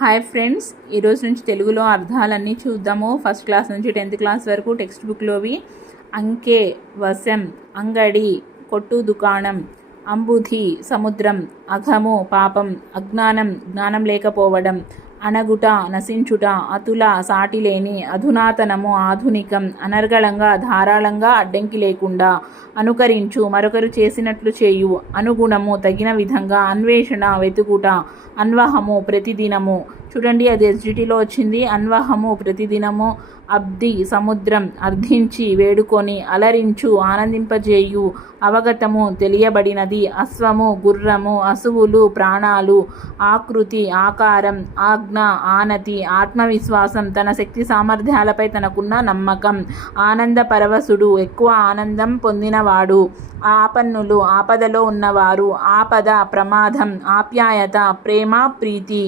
Hi friends, ఈరోజు నుంచి తెలుగులో అర్థాలన్నీ చూద్దాము. ఫస్ట్ క్లాస్ నుంచి 10th క్లాస్ వరకు టెక్స్ట్ బుక్లోవి. అంకె, వశం, అంగడి, కొట్టు, దుకాణం, అంబుధి, సముద్రం, అఘము, పాపం, అజ్ఞానం, జ్ఞానం లేకపోవడం, అణగుట, నశించుట, అతుల, సాటిలేని, అధునాతనము, ఆధునికం, అనర్గళంగా, ధారాళంగా, అడ్డంకి లేకుండా, అనుకరించు, మరొకరు చేసినట్లు చేయు, అనుగుణము, తగిన విధంగా, అన్వేషణ, వెతుకుట, అన్వహము, ప్రతిదినము. చూడండి, అది ఎస్జిటిలో వచ్చింది. అన్వహము, ప్రతిదినము. అబ్ది, సముద్రం, అర్థించి, వేడుకొని, అలరించు, ఆనందింపజేయు, అవగతము, తెలియబడినది. అశ్వము, గుర్రము, అసువులు, ప్రాణాలు. ఆకృతి, ఆకారం, ఆజ్ఞ, ఆనతి, ఆత్మవిశ్వాసం, తన శక్తి సామర్థ్యాలపై తనకున్న నమ్మకం. ఆనంద పరవశుడు, ఎక్కువ ఆనందం పొందినవాడు. ఆపన్నులు, ఆపదలో ఉన్నవారు. ఆపద, ప్రమాదం. ఆప్యాయత, ప్రేమ, ప్రీతి.